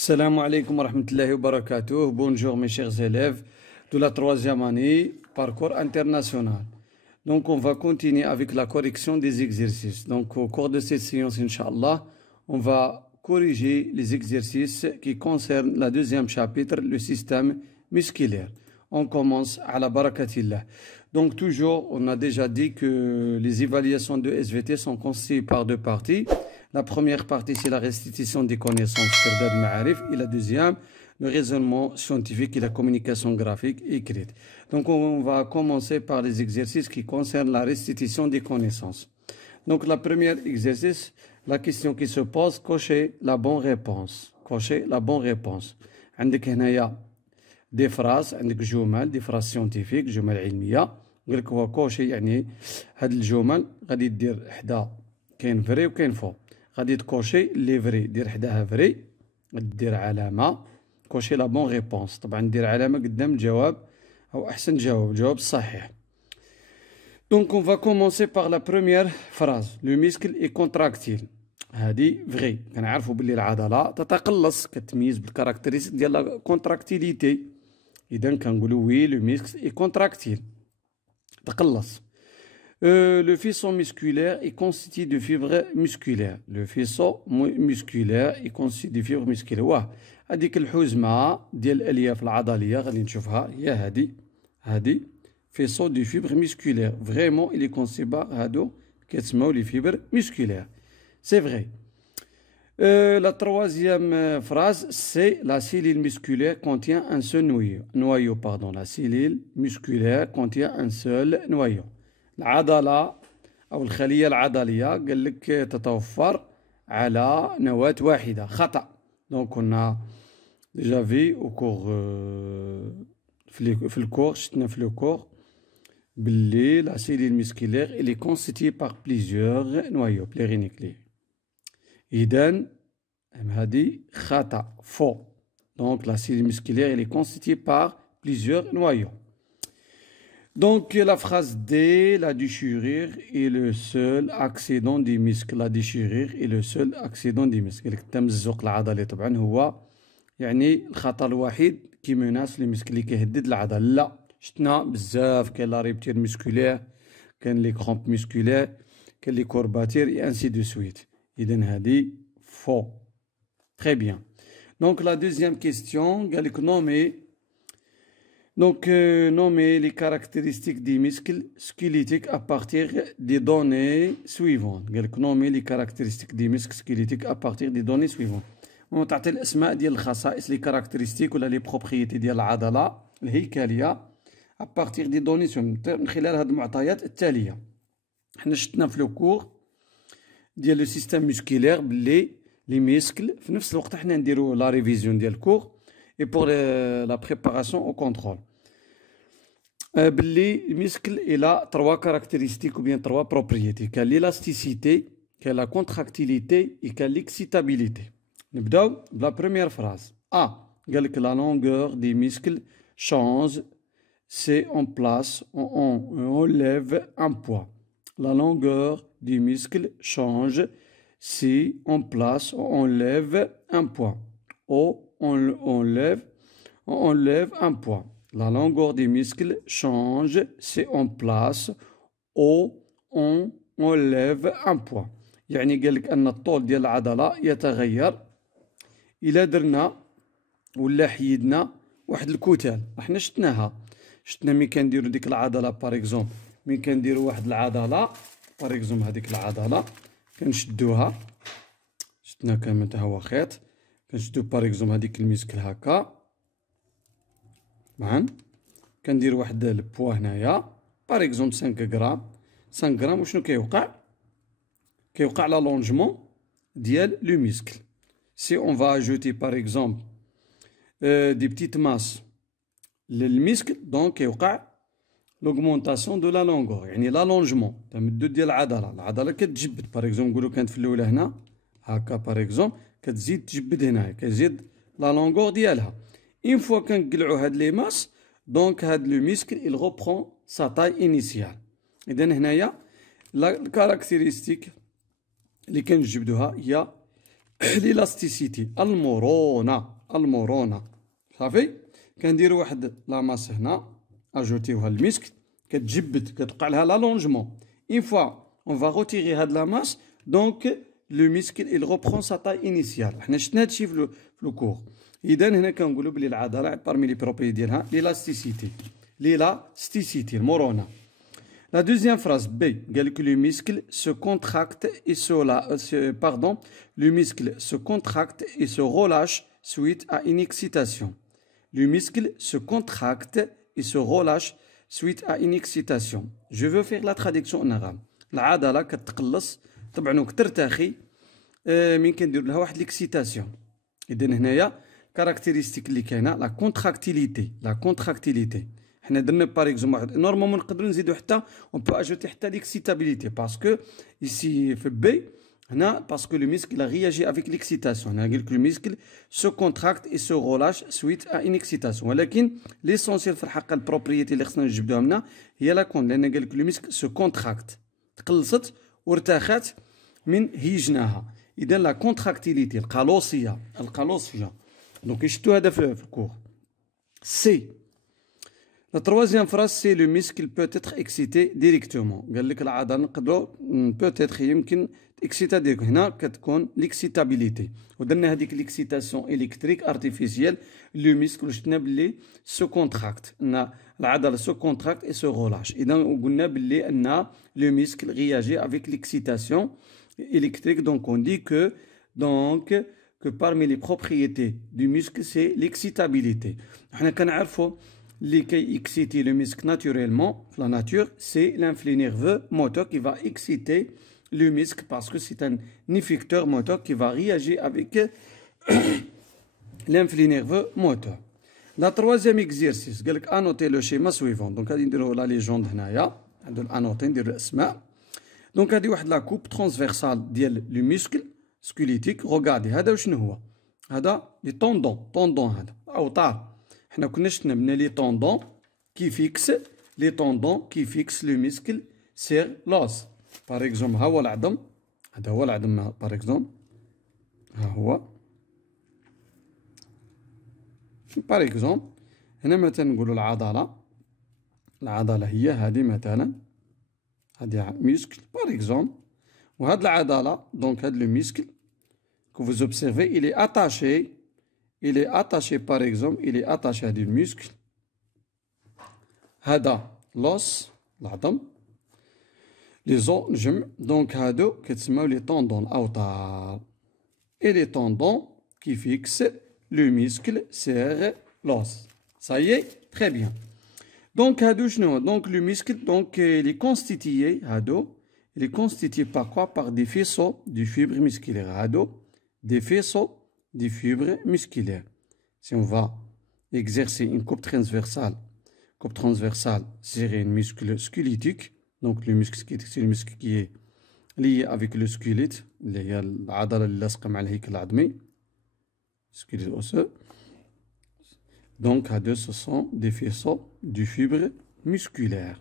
Salam alaikum wa rahmatullahi wa barakatuh. Bonjour mes chers élèves de la troisième année, parcours international. Donc on va continuer avec la correction des exercices. Donc au cours de cette séance, Inch'Allah, on va corriger les exercices qui concernent le deuxième chapitre, le système musculaire. On commence à la barakatillah. Donc toujours, on a déjà dit que les évaluations de SVT sont constituées par deux parties. La première partie, c'est la restitution des connaissances et la deuxième, le raisonnement scientifique et la communication graphique écrite. Donc, on va commencer par les exercices qui concernent la restitution des connaissances. Donc, le premier exercice, la question qui se pose, cocher la bonne réponse. Cocher la bonne réponse. عندك هنايا des phrases, عندك جمل, des phrases scientifiques, جمل علمية. نقول لك هو كوشي يعني هاد الجمل غادي دير حدا كاين فري وكاين فو. غادي تكوشي لي فري، دير حداها فري، دير علامة، كوشي لا بون ريبونس. طبعا دير علامة قدام الجواب أو أحسن جواب، الجواب الصحيح. دونك اون فا كومونسي باغ لا بروميير فراز، لو ميسكل اي كونتراكتيل. هادي فغي، كنعرفو بلي العضلة تتقلص، كتميز بالكاركتيرستيك ديال لا كونتراكتيليتي. إذا كنقولو وي لو ميسكل اي كونتراكتيل، تقلص. Le faisceau musculaire est constitué de fibres musculaires. Le faisceau musculaire est constitué de fibres musculaires. واه هذيك الحزمة ديال الألياف العضلية غادي نشوفها هي هادي faisceau de fibres musculaires. Vraiment, il est constitué par هادو كيتسموا les fibres musculaires. C'est vrai. La troisième phrase, c'est la cellule musculaire contient un seul noyau. La cellule musculaire contient un seul noyau. العضلة أو الخلية العضلية قال لك تتوفر على نواة واحدة. خطأ. دونك كنا ديجا في أو كور في الكور، شتنا في لو كور بلي لا سيليل ميسكيلير إلي كونستيتيي باغ بليزيوغ نوايو بليغينيكلي. إذن هادي خطأ، فو. دونك لا سيليل ميسكيلير إلي كونستيتيي باغ بليزيوغ نوايو. Donc, la phrase D, la déchirure est le seul accident des muscles. La déchirure est le seul accident des muscles. التمزق العضلي طبعا هو يعني الخطر الوحيد كي مناس لي مسكل اللي كيهدد العضله. لا، شتنا بزاف، كاين لا ريبتير مسكولير، كاين لي كرومب مسكولير، كاين لي كورباتير اي انسي دو سويت. اذا هادي فو. تري بيان. دونك لا دوزيام كيستيون قال لك نومي. Donc, nommer les caractéristiques des muscles squelettiques à partir des données suivantes. Nommer les caractéristiques des muscles squelettiques à partir des données suivantes. On تعطي الأسماء ديال الخصائص les caractéristiques ولا les propriétés ديال العضلة الهيكلية à partir des données suivantes من خلال هذه المعطيات التالية. حنا شفنا في لو كور ديال لو سيستيم مسكولير بلي لي ميسكل في نفس الوقت حنا نديرو لا ريفيزيون ديال الكور et pour la préparation au contrôle. باللي المسكل إلى trois caractéristiques ou bien trois propriétés. كاين l'élasticité, كاين la contractilité et كاين l'excitabilité. نبداو بلا première phrase. A. قال لك la longueur des muscles change si on place on lève un poids. La longueur des muscles change si on place on lève un poids. Ou on lève un poids. La longueur des muscles change si on place ou on lève un poids. يعني قال لك أن الطول ديال العضلة يتغير إلا درنا ولا حيدنا واحد الكتل. احنا شتنا ملي كنديرو ديك العضلة باغ اكزومبل، ملي كنديرو واحد العضلة باغ اكزومبل هذيك العضلة كنشدوها، شتنا كامل تا هو خيط، كنشدو باغ اكزومبل هذيك الميسكل هكا معا، كندير واحد البوا هنايا باغ اكزومبل 5 غرام وشنو كيوقع لا لونجمون ديال لو ميسكل. سي اون فا اجوتي باغ اكزومبل دي بتيت ماس للميسكل، دونك كيوقع لوغمونطاسيون دو لا لونغور، يعني لا لونجمون تمدد ديال العضله كتجبد. باغ اكزومبل نقولو كانت في الاولى هنا هكا باغ اكزومبل، كتزيد تجبد هنايا، كتزيد لا لونغور ديالها. Une fois كنقلعو هاد لي ماس، دونك هاد لو ميسكل il reprend sa taille initiale. إذا هنايا لا كاركتيرستيك اللي كنجبدوها هي l'élasticité المرونة صافي كنديروا واحد لاماس هنا اجوتيوها المسك كتجبد كتوقع لها لالونجمون اون فوا اون فا روتيري هاد لاماس دونك لو مسكل il reprend sa taille initiale حنا شفنا هادشي في لو كور اذا هنا كنقولوا بلي العضله بارمي لي بروبريتي ديالها l'élasticité المرونه. La deuxième phrase B, que le muscle se contracte et le muscle se contracte et se relâche suite à une excitation. Le muscle se contracte et se relâche suite à une excitation. Je veux faire la traduction en arabe. العضلة كتقلص طبعا وكترتخي من كندير لها واحد ليكسيتاسيون. إذا هنايا كاركتيرستيك اللي كاينة لا كونتراكتيليتي. حنا درنا باغ اكزومبل واحد نورمالمون نقدروا نزيدوا حتى اون بو اجوتي حتى ليكسيتابيليتي باسكو ايسي في بي هنا باسكو لو مسكل رياجي افيك ليكسيتاسيون. هنا قال لك لو مسكل سو كونتراكت اي سو رولاش سويت ا ان اكسيتاسيون ولكن ليسونسيال في الحقيقه البروبريتي اللي خصنا نجبدوها هنا هي لا كون لان قال لك لو مسكل سو كونتراكت تقلصت وارتخت من هيجناها. اذا لا كونتراكتيليتي القالوسيه دونك شفتوا هذا في الكور. سي La troisième phrase, c'est le muscle peut être excité directement. قال لك العضلة نقدروا peut-être يمكن exciter directement. هنا كتكون l'excitabilité. ودرنا هذيك l'excitation électrique artificielle. Le muscle شفنا باللي se contracte. أن العضلة se contracte et se relâche. إذا قلنا باللي أن le muscle réagit avec l'excitation électrique. Donc on dit que parmi les propriétés du muscle, c'est l'excitabilité. حنا كنعرفوا اللي كي اكسيتي لو مسك ناتوريلمون في لا ناتور سي لانفلي نيرفو موتور كي فا اكسيتي لو مسك باسكو سي ان افيكتور موتور كي فا رياجي افيك لانفلي نيرفو موتور. لا تروازيام اكزيرسيس قال لك انوتي لو شيما سويفون. دونك غادي نديرو لا ليجوند هنايا عندو انوتي نديرو الاسماء. دونك هادي واحد لا كوب ترانسفيرسال ديال لو مسكل سكوليتيك. روغاردي هذا وشنو هو؟ هذا لي طوندون هذا اوتار. حنا كنا شفنا بنا لي طوندون كي فيكس لو مسكل سير لوس. باغ اكزومبل ها هو العظم هذا هو العظم باغ اكزومبل ها هو باغ اكزومبل هنا مثلا نقولوا العضله هي هذه مثلا هذه مسكل باغ اكزومبل وهاد العضله دونك هاد لو مسكل كو فوز اوبسيرفي il est attaché par exemple il est attaché à des muscles هذا l'os العظم les os الجمع دونك هادو كتسماو لي طوندون الاوتار et les tendons qui fixent le muscle serre l'os. Ça y est, très bien. Donc هادو شنو دونك le muscle donc il est constitué par quoi? Par des faisceaux du fibre musculaire. هادو des faisceaux des fibres musculaires. Si on va exercer une coupe transversale, c'est un muscle squelettique. Donc le muscle squelettique, c'est le muscle qui est lié avec le squelette, اللي هي العضلة اللي لاصقة مع الهيكل العظمي, squelette osseux. Donc هادو ce sont des faisceaux du fibre musculaire.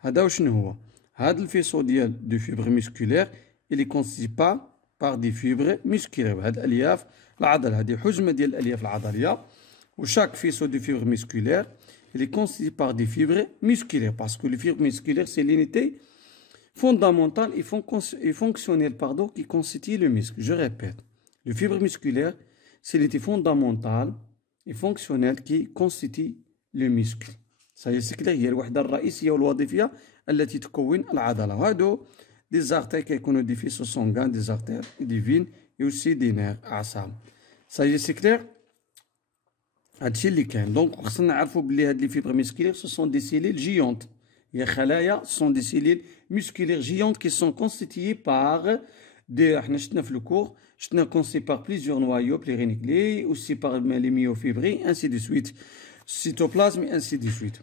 هذا وشنو هو؟ هاد الفيسو ديال du fibre musculaire il est constitué par des fibres musculaires. هاد الالياف العضله هذه حجمه ديال الالياف العضليه وشاك فيسو دو فيبر musculaire il est constitué par des fibres musculaires parce que les fibres musculaires c'est l'unité fondamentale et fonctionnelle qui constitue le muscle. Je répète, le fibre musculaire c'est l'unité fondamentale et fonctionnelle qui constitue le muscle. Ça y est, c'est clair. هي الوحده الرئيسيه والوظيفيه التي تكون العضله. وهادو des artères qui ont des faisceaux sanguins, des artères, des veines et aussi des nerfs, أعصاب. Ça y est, c'est clair. هادشي اللي كاين. دونك خصنا نعرفوا بلي هاد لي فيبر مسكولير ce sont des cellules géantes. هي خلايا ce sont des cellules musculaires géantes qui sont constituées par des احنا شفنا في الكور شفنا constituées par plusieurs noyaux plurinucléés aussi par les myofibrilles ainsi de suite. Cytoplasme ainsi de suite.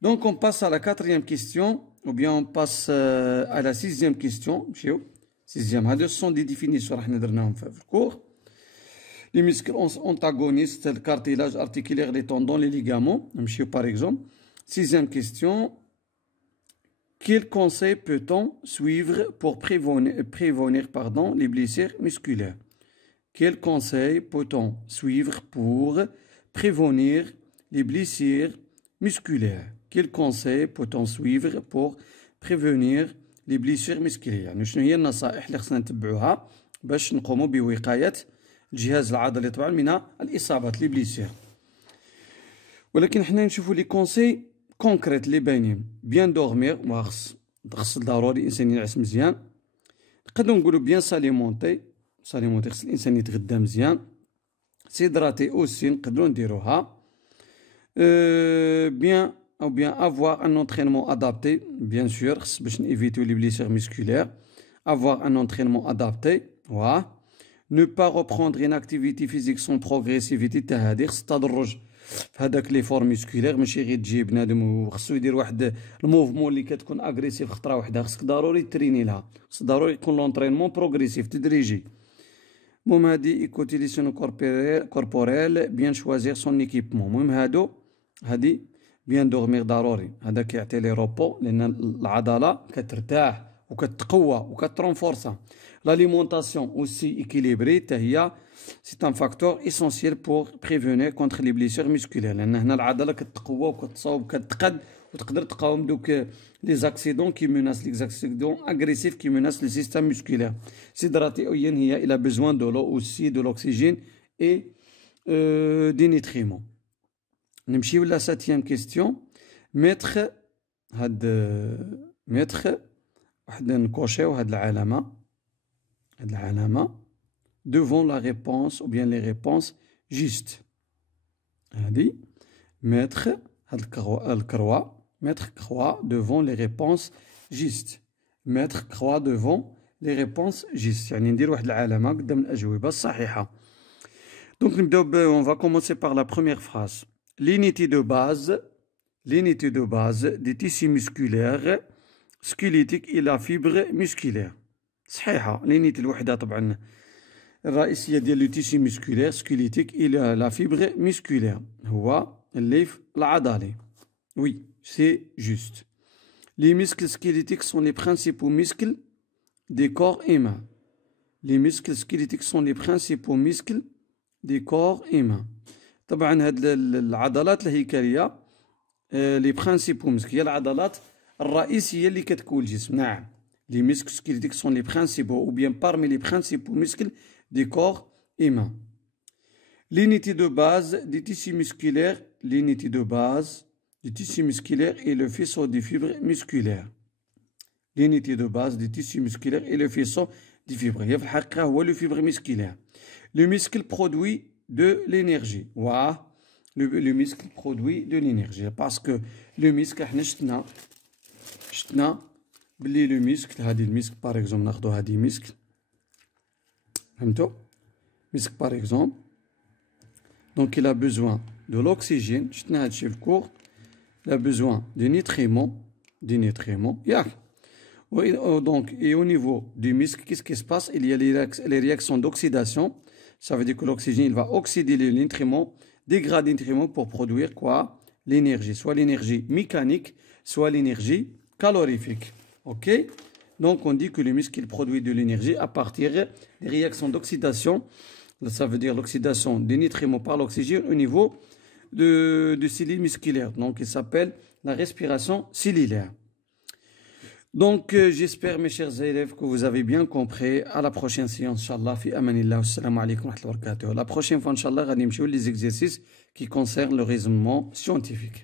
Donc on passe à la quatrième question. Ou bien on passe à la sixième question. Sixième, ce sont des définitions que nous avons fait le cours. Les muscles antagonistes, le cartilage articulaire, les tendons, les ligaments. Par exemple. Sixième question. Quel conseil peut-on suivre pour prévenir les blessures musculaires? Quel conseil peut-on suivre pour prévenir les blessures musculaires? Quel conseil peut-on suivre pour prévenir les blessures musculaires؟ يعني شنو هي النصائح اللي خصنا نتبعوها باش نقوموا بوقاية الجهاز العضلي طبعا من الإصابات لي بليسير. ولكن حنا نشوفوا لي كونساي كونكريت اللي باينين. بيان دوغميغ، خص ضروري الإنسان ينعس مزيان. نقدروا نقولوا بيان ساليمونتي خص الإنسان يتغدى مزيان. سيدراتي أوسي نقدروا نديروها. بيان avoir un entraînement adapté, bien sûr, باش نيفيتو لي بليسير musculaires. Avoir un entraînement adapté, ouais. Ne pas reprendre une activité physique sans progressivité. تا هادي خص تدرج في هذاك لي فور مسكولير، ماشي غير تجي بنادم وخصو يدير واحد الموفمون اللي كتكون اغريسيف خطره واحده. خصك ضروري تريني لها، خص ضروري يكون لونطرينمون بروغريسيف تدريجي. المهم هادي ايكوتيليسيون كوربوريل، بيان شوازيغ سون ايكيبمون. المهم هادي بيان دورميغ ضروري. هذا كيعطي لي روبو لان العضله كترتاح وكتقوى وكترونفورسا. L'alimentation aussi équilibrée, c'est un facteur essentiel pour prévenir contre les blessures musculaires. لأن هنا العضلة كتقوى وكتصاوب وكتقد وتقدر تقاوم دوك les accidents qui menacent les accidents agressifs qui menacent le système musculaire. S'hydrater هي il a besoin de l'eau aussi, de l'oxygène et des nutriments. نمشيو لا 7e question. mettre واحد نكوشيو هاد العلامة devant la réponse ou bien les réponses justes. هادي mettre هاد الكروا mettre croix devant les réponses justes. mettre croix devant les réponses justes يعني ندير واحد العلامة قدام الأجوبة الصحيحة. Donc on va commencer par la première phrase. L'unité de base des tissus musculaires squelettiques et la fibre musculaire. صحيحة. l'unité الوحدة طبعا الرئيسية ديال لو تيسي musculaire squelettique et la fibre musculaire هو الليف العضلي. Oui, c'est juste. Les muscles squelettiques sont les principaux muscles des corps humains. Les muscles squelettiques sont les principaux muscles des corps humains. طبعا هاد العضلات الهيكلية لي برانسيبو مسك هي العضلات الرئيسية اللي كتكون الجسم. نعم. Les muscles squelettiques sont les principaux ou bien parmi les principaux muscles du corps humain. L'unité de base des tissus musculaires, est le faisceau des fibres musculaires. L'unité de base des tissus musculaires est le faisceau des fibres. هي في الحقيقة هو le fibre musculaire. Le muscle produit de l'énergie. Le muscle produit de l'énergie parce que le muscle احنا شتنا بلي لو ميسك هادي الميسك باغ اكزومبل ناخدو هادي ميسك فهمتو ميسك باغ اكزومبل دونك il a besoin de l'oxygène شتنا هادشي في كور il a besoin des nutriments ياك donc et au niveau du muscle qu'est-ce qui se passe il y a les réactions d'oxydation ça veut dire que l'oxygène il va oxyder les nutriments dégrader les nutriments pour produire quoi l'énergie soit l'énergie mécanique soit l'énergie calorifique. Ok, donc on dit que le muscle produit de l'énergie à partir des réactions d'oxydation. Ça veut dire l'oxydation des nutriments par l'oxygène au niveau de cellules musculaires. Donc il s'appelle la respiration cellulaire. Donc j'espère mes chers élèves que vous avez bien compris. À la prochaine séance, Inch'Allah. Fi amanillah. Assalamu alaikum wa rahmatullahi wa barakatuh. La prochaine fois, Inch'Allah, on va les exercices qui concernent le raisonnement scientifique.